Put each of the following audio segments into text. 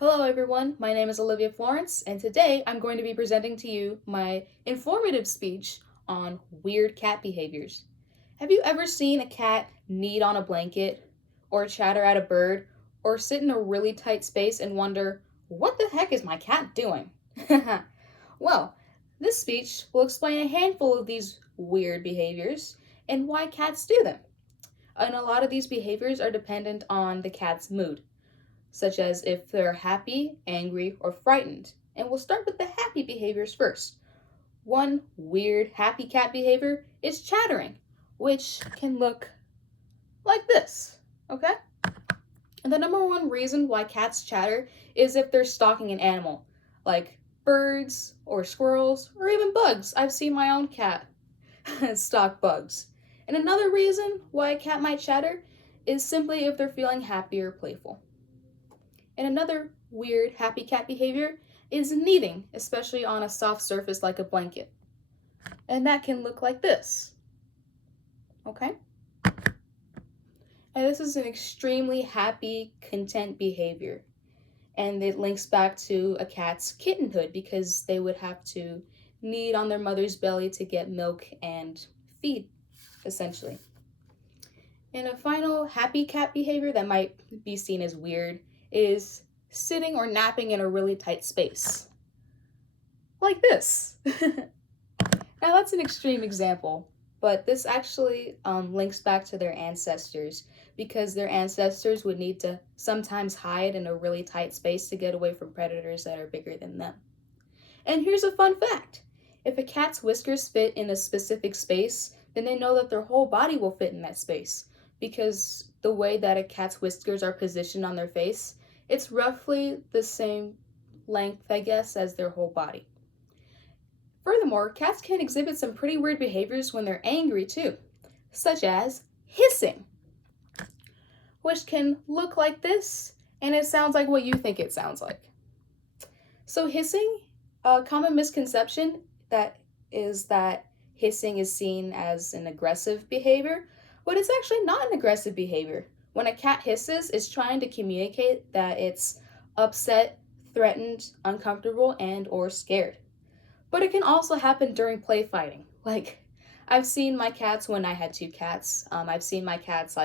Hello everyone, my name is Olivia Florence, and today I'm going to be presenting to you my informative speech on weird cat behaviors. Have you ever seen a cat knead on a blanket, or chatter at a bird, or sit in a really tight space and wonder, what the heck is my cat doing? Well, this speech will explain a handful of these weird behaviors and why cats do them. And a lot of these behaviors are dependent on the cat's mood, such as if they're happy, angry, or frightened. And we'll start with the happy behaviors first. One weird happy cat behavior is chattering, which can look like this, okay? And the number one reason why cats chatter is if they're stalking an animal, like birds or squirrels or even bugs. I've seen my own cat stalk bugs. And another reason why a cat might chatter is simply if they're feeling happy or playful. And another weird happy cat behavior is kneading, especially on a soft surface like a blanket. And that can look like this. Okay? And this is an extremely happy, content behavior. And it links back to a cat's kittenhood because they would have to knead on their mother's belly to get milk and feed, essentially. And a final happy cat behavior that might be seen as weird is sitting or napping in a really tight space. Like this. Now that's an extreme example, but this actually links back to their ancestors because their ancestors would need to sometimes hide in a really tight space to get away from predators that are bigger than them. And here's a fun fact. If a cat's whiskers fit in a specific space, then they know that their whole body will fit in that space because the way that a cat's whiskers are positioned on their face, it's roughly the same length, I guess, as their whole body. Furthermore, cats can exhibit some pretty weird behaviors when they're angry too, such as hissing, which can look like this, and it sounds like what you think it sounds like. So hissing, a common misconception that hissing is seen as an aggressive behavior, but it's actually not an aggressive behavior. When a cat hisses, it's trying to communicate that it's upset, threatened, uncomfortable, and or scared. But it can also happen during play fighting. Like, I've seen my cats when I had two cats. I've seen my cats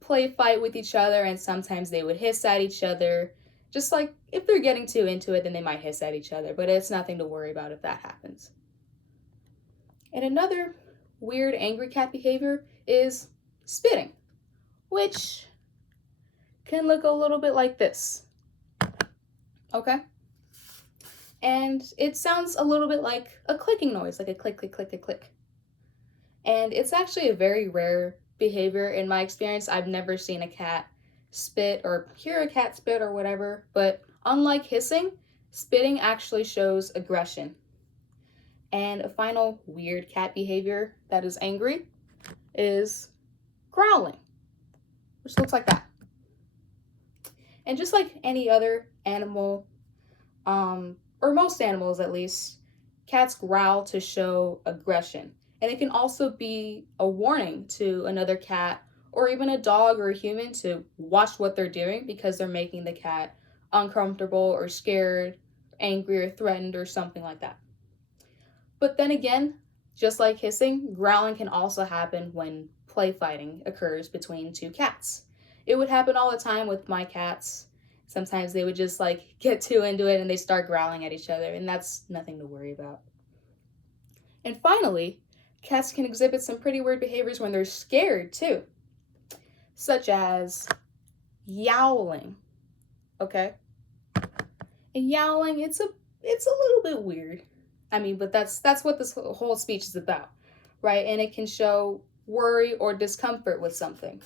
play fight with each other, and sometimes they would hiss at each other. Just like if they're getting too into it, then they might hiss at each other, but it's nothing to worry about if that happens. And another weird angry cat behavior is spitting, which can look a little bit like this. Okay? And it sounds a little bit like a clicking noise, like a click, click, click, click, click. And it's actually a very rare behavior in my experience. I've never seen a cat spit or hear a cat spit or whatever, but unlike hissing, spitting actually shows aggression. And a final weird cat behavior that is angry is growling, which looks like that. And just like any other animal, or most animals at least, cats growl to show aggression. And it can also be a warning to another cat or even a dog or a human to watch what they're doing because they're making the cat uncomfortable or scared, angry or threatened or something like that. But then again, just like hissing, growling can also happen when play fighting occurs between two cats. It would happen all the time with my cats. Sometimes they would just get too into it and they start growling at each other, and that's nothing to worry about. And finally, cats can exhibit some pretty weird behaviors when they're scared too, such as yowling. Okay? And yowling, it's a little bit weird. I mean, but that's what this whole speech is about, right? And it can show worry or discomfort with something.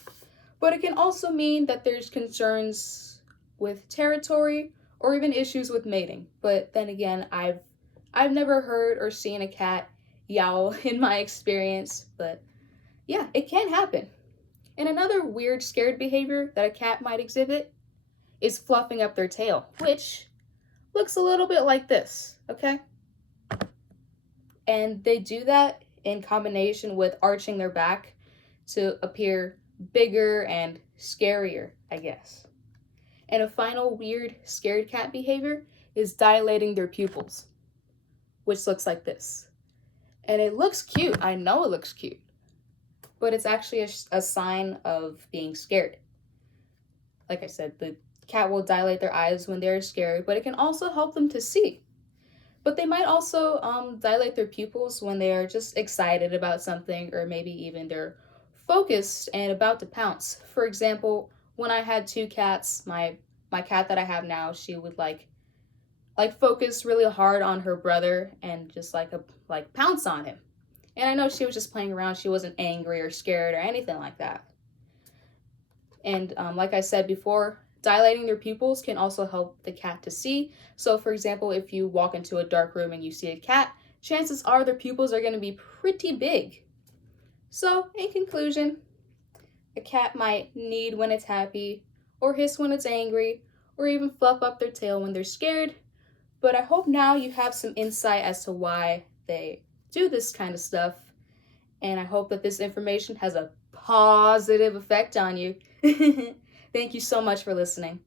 But it can also mean that there's concerns with territory or even issues with mating. But then again, I've never heard or seen a cat yowl in my experience, but yeah, it can happen. And another weird scared behavior that a cat might exhibit is fluffing up their tail, which looks a little bit like this, okay? And they do that in combination with arching their back to appear bigger and scarier, I guess. And a final weird scared cat behavior is dilating their pupils, which looks like this. And it looks cute. I know it looks cute, but it's actually a sign of being scared. Like I said, the cat will dilate their eyes when they're scared, but it can also help them to see. But they might also dilate their pupils when they are just excited about something, or maybe even they're focused and about to pounce. For example, when I had two cats, my cat that I have now, she would focus really hard on her brother and just like pounce on him. And I know she was just playing around. She wasn't angry or scared or anything like that. And like I said before, dilating their pupils can also help the cat to see. So for example, if you walk into a dark room and you see a cat, chances are their pupils are going to be pretty big. So in conclusion, a cat might need when it's happy, or hiss when it's angry, or even fluff up their tail when they're scared. But I hope now you have some insight as to why they do this kind of stuff. And I hope that this information has a positive effect on you. Thank you so much for listening.